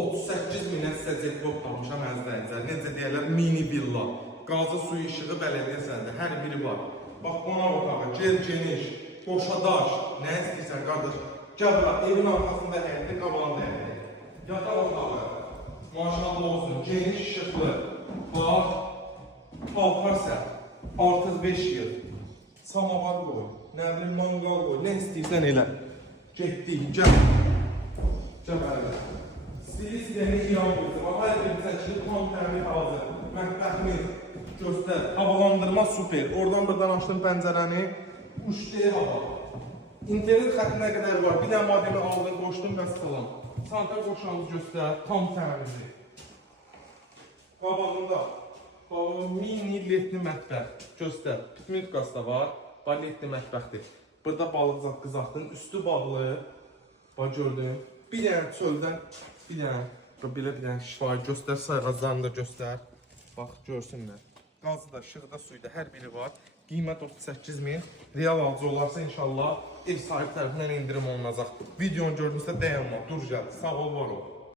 38 minə sizə cekbot tapmışam əzizləyicilər. Necə deyirlər, mini villa. Qazı suyu işığı bələdiyyə sənədi, hər biri var. Bax, qonaq otağı, geniş, qoşadaş, nə istəyirsən qardaş? Gəl bura, evin arxasında həyətli, qabağında həyətli. Yataq otağı, maşallah olsun, geniş işıqlı. Bax, paltar sən, artıq 5 yıl. Samavar qoy, nə bilim, mangal qoy, nə istəyirsən elə. Getdik, gəl. Gəl bələ. Stilistiyəni İran qoydu. Bax, hər bir çəkili tam təmir hazır. Mətbəximiz göstər. Havalandırma super. Oradan buradan açdım pəncərəni. Müştəri hava. İnternet xəttinə qədər var. Bir dənə modemi aldım, qoşdum və sıxılam. Santral qoşağımız göstər. Tam təmirli. Qabağında mini ledli mətbəx. Göstər. Piknik qaz da var. Ledli mətbəxdir. Burada balıq zad qızartdın. Üstü bağlı. Bax gördün. Bir dənə çöldən, bir dənə şifahi göstər. Sayğazlarını da göstər. Bax, görsünlər. Qazı da, işığı da, suyu da hər biri var. Qiymət 38.000. Real alıcı olarsa inşallah ev sahibi tərəfindən indirim olunacaq. Videonu gördünüzsə dayanma, dur gəl. Sağ ol, var ol.